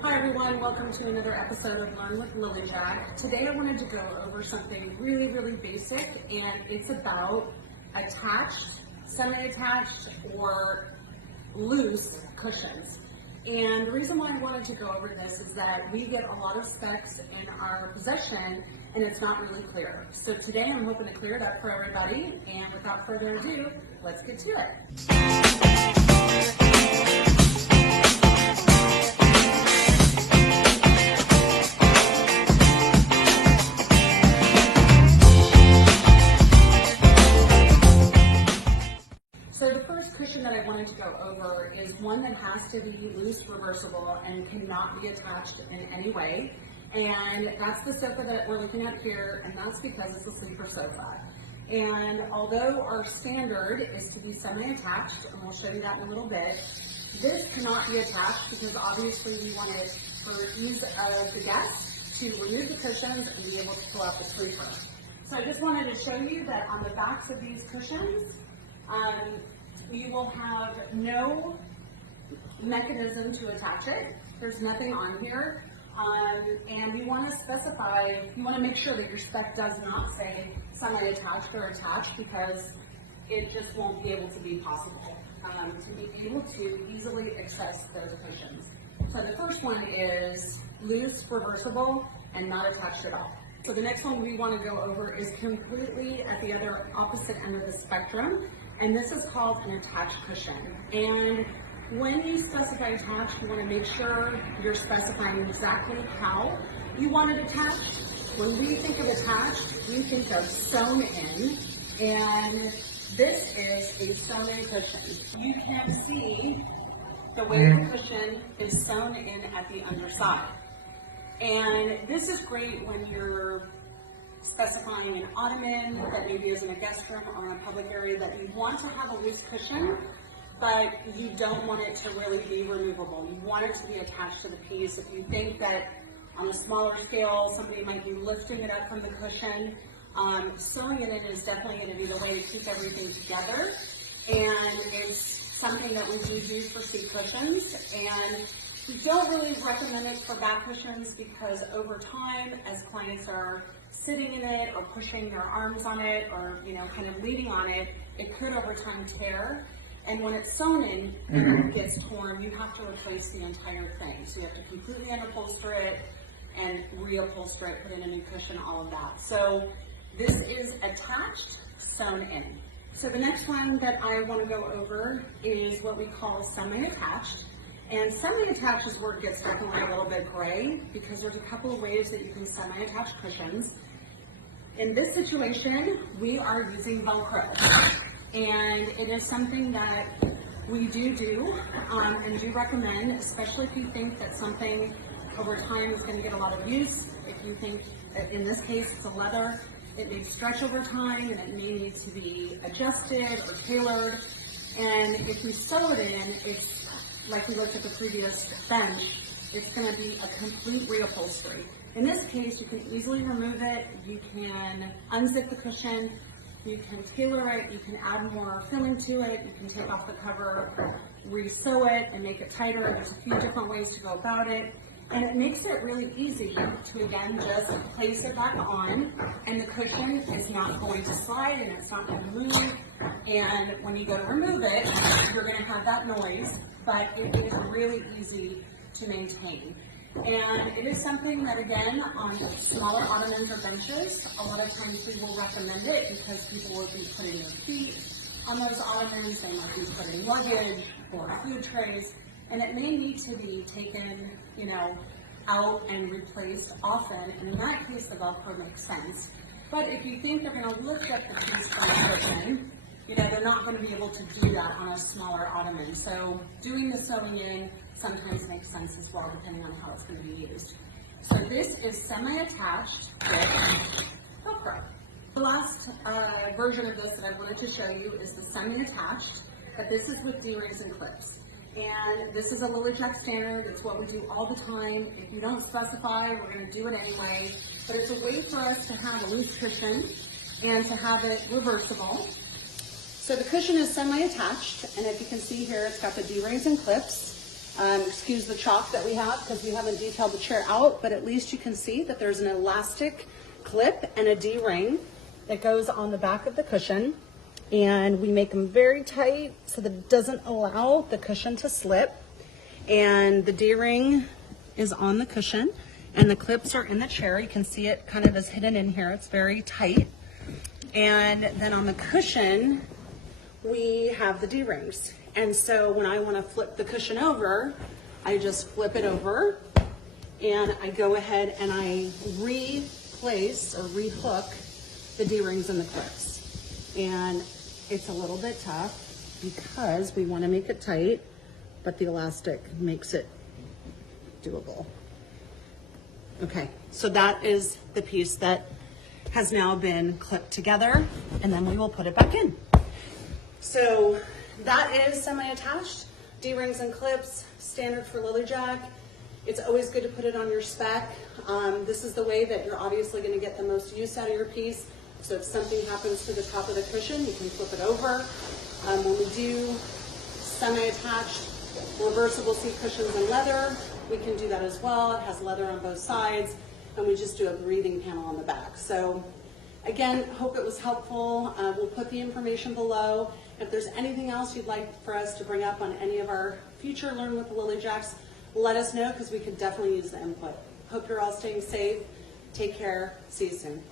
Hi everyone, welcome to another episode of Learn with Lily Jack. Today I wanted to go over something really basic, and it's about attached, semi-attached, or loose cushions. And the reason why I wanted to go over this is that we get a lot of specs in our possession and it's not really clear. So today I'm hoping to clear it up for everybody, and without further ado, let's get to it. So the first cushion that I wanted to go over is one that has to be loose, reversible, and cannot be attached in any way. And that's the sofa that we're looking at here, and that's because it's a sleeper sofa. And although our standard is to be semi-attached, and we'll show you that in a little bit, this cannot be attached because obviously we want it for ease of the guest to remove the cushions and be able to pull out the sleeper. So I just wanted to show you that on the backs of these cushions, you will have no mechanism to attach it. There's nothing on here. And we want to specify, you want to make sure that your spec does not say semi-attached or attached, because it just won't be able to be possible to be able to easily access those cushions. So the first one is loose, reversible, and not attached at all. So the next one we want to go over is completely at the other opposite end of the spectrum, and this is called an attached cushion. And when you specify attached, you want to make sure you're specifying exactly how you want it attached. When we think of attached, we think of sewn in, and this is a sewn in cushion. You can see the way the cushion is sewn in at the underside. And this is great when you're specifying an ottoman that maybe is in a guest room or in a public area that you want to have a loose cushion, but you don't want it to really be removable. You want it to be attached to the piece. If you think that on a smaller scale, somebody might be lifting it up from the cushion, sewing it in is definitely going to be the way to keep everything together. And it's something that we do use for seat cushions. And we don't really recommend it for back cushions because over time, as clients are sitting in it or pushing their arms on it or, kind of leaning on it, it could over time tear. And when it's sewn in and it gets torn, you have to replace the entire thing. So you have to completely unupholster it and reupholster it, put in a new cushion, all of that. So this is attached, sewn in. So the next one that I want to go over is what we call semi-attached. And semi-attached is where it gets definitely a little bit gray, because there's a couple of ways that you can semi-attach cushions. In this situation, we are using Velcro. And it is something that we do and do recommend, especially if you think that something over time is going to get a lot of use. If you think that in this case it's a leather, it may stretch over time and it may need to be adjusted or tailored. And if we sew it in, it's like we looked at the previous bench, it's going to be a complete reupholstery. In this case, you can easily remove it, you can unzip the cushion, you can tailor it, you can add more filling to it, you can take off the cover, re-sew it and make it tighter. There's a few different ways to go about it. And it makes it really easy to, again, just place it back on, and the cushion is not going to slide and it's not going to move. And when you go to remove it, you're going to have that noise, but it is really easy to maintain. And it is something that, again, on smaller ottomans or benches, a lot of times we will recommend it because people will be putting their feet on those ottomans, they might be putting luggage or food trays, and it may need to be taken, out and replaced often, and in that case the Velcro makes sense. But if you think they're going to lift up the piece from the cushion, they're not going to be able to do that on a smaller ottoman. So doing the sewing in sometimes makes sense as well, depending on how it's going to be used. So this is semi-attached with Velcro. The last version of this that I wanted to show you is the semi-attached, but this is with D-rings and clips. And this is a Lily Jack standard. It's what we do all the time. If you don't specify, we're going to do it anyway. But it's a way for us to have a loose cushion and to have it reversible. So the cushion is semi-attached, and if you can see here, it's got the D-rings and clips. Excuse the chalk that we have because we haven't detailed the chair out, but at least you can see that there's an elastic clip and a D-ring that goes on the back of the cushion. And we make them very tight so that it doesn't allow the cushion to slip. And the D-ring is on the cushion and the clips are in the chair. You can see it kind of is hidden in here. It's very tight. And then on the cushion, we have the D-rings. And so when I want to flip the cushion over, I just flip it over and I go ahead and I replace or rehook the D-rings and the clips. And it's a little bit tough because we want to make it tight, but the elastic makes it doable. Okay, so that is the piece that has now been clipped together, and then we will put it back in. So that is semi-attached, D-rings and clips, standard for Lily Jack. It's always good to put it on your spec. This is the way that you're obviously going to get the most use out of your piece. So if something happens to the top of the cushion, you can flip it over. When we do semi-attached reversible seat cushions in leather, we can do that as well. It has leather on both sides, and we just do a breathing panel on the back. So again, hope it was helpful. We'll put the information below. If there's anything else you'd like for us to bring up on any of our future Learn with the Lily Jacks, let us know because we could definitely use the input. Hope you're all staying safe. Take care. See you soon.